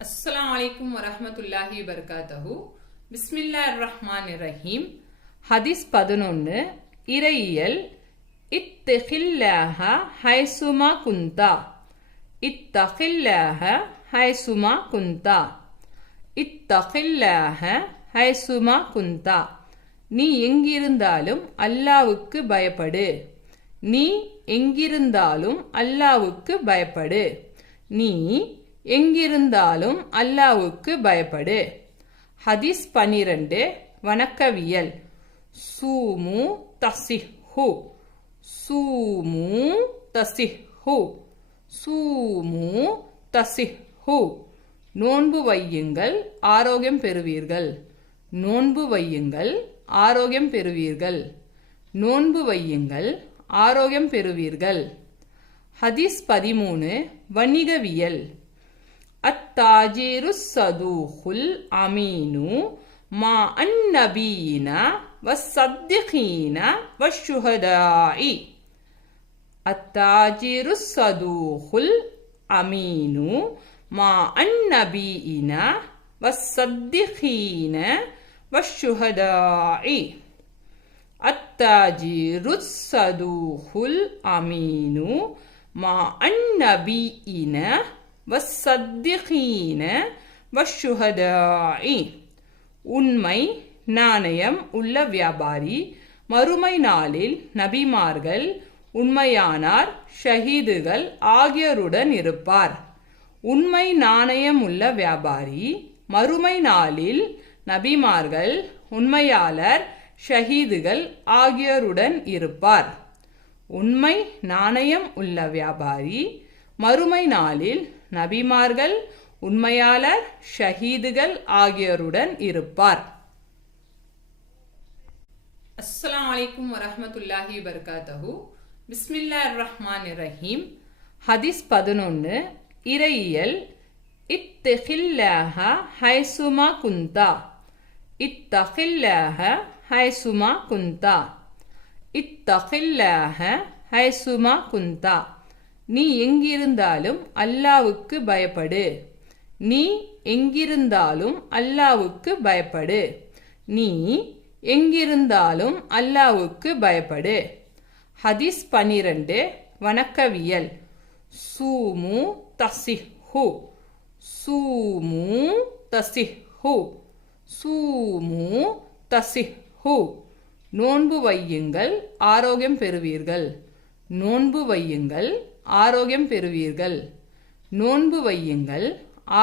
அஸ்ஸலாமு அலைக்கும் வரஹ்மத்துல்லாஹி வபரகாத்துஹு. பிஸ்மில்லாஹிர் ரஹ்மானிர் ரஹீம். ஹதீஸ் 11 இறையியல். இத்தகில்லாஹ ஹைசுமா குந்தா. இத்தகில்லாஹ ஹைசுமா குந்தா. இத்தகில்லாஹ ஹைசுமா குந்தா. நீ எங்கிருந்தாலும் அல்லாஹ்வுக்கு பயப்படு. நீ எங்கிருந்தாலும் அல்லாஹ்வுக்கு பயப்படு. நீ எங்கிருந்தாலும் அல்லாஹ்வுக்கு பயப்படு. ஹதீஸ் 12 வணக்கவியல். சூமு தசிஹு. சூமு தசிஹு. சூமு தசிஹு. நோன்பு வையுங்கள், ஆரோக்கியம் பெறுவீர்கள். நோன்பு வையுங்கள், ஆரோக்கியம் பெறுவீர்கள். நோன்பு வையுங்கள், ஆரோக்கியம் பெறுவீர்கள். ஹதீஸ் 13 வணிகவியல். அத்தாஜிரு சதூகுல் அமீனு மா அன்னபீன வஸ்ஸத்திகீன வஷ்ஷுஹதாஇ. அத்தாஜிரு சதூகுல் அமீனு மா அன்னபீன வஸ்ஸத்திகீன வஷ்ஷுஹதாஇ. அத்தாஜிரு சதூகுல் அமீனு மா அன்னபீன வஸ்ஸத்திகீன வஷ்ஷுஹதாஇ. உண்மை நாணயம் உள்ள வியாபாரி மறுமை நாளில் நபிமார்கள், உண்மையானார், ஷஹீதுகள் ஆகியோருடன் இருப்பார். உண்மை நாணயம் உள்ள வியாபாரி மறுமை நாளில் நபிமார்கள், உண்மையாளர், ஷஹீதுகள் ஆகியோருடன் இருப்பார். உண்மை நாணயம் உள்ள வியாபாரி மறுமை நாளில் நபிமார்கள், உண்மையாளர், ஷஹீதுகள் ஆகியோருடன் இருப்பார். அஸ்ஸலாமு அலைக்கும் வரஹ்மத்துல்லாஹி வபரகாத்துஹு. பிஸ்மில்லாஹிர் ரஹ்மானிர் ரஹீம். ஹதீஸ் 11 இறையியல். இத்தகில்லாஹ ஹைசுமா குந்தா. இத்தகில்லாஹ ஹைசுமா குந்தா. இத்தகில்லாஹ ஹைசுமா குந்தா. நீ எங்கிருந்தாலும் அல்லாஹ்வுக்கு பயப்படு. நீ எங்கிருந்தாலும் அல்லாஹ்வுக்கு பயப்படு. நீ எங்கிருந்தாலும் அல்லாஹ்வுக்கு பயப்படு. ஹதீஸ் 12 வணக்கவியல். சூமு தசிஹு. சூமு தசிஹு. சூமு தசிஹு. நோன்பு வையுங்கள், ஆரோக்கியம் பெறுவீர்கள். நோன்பு வையுங்கள், ஆரோக்கியம் பெறுவீர்கள். நோன்பு வையுங்கள்,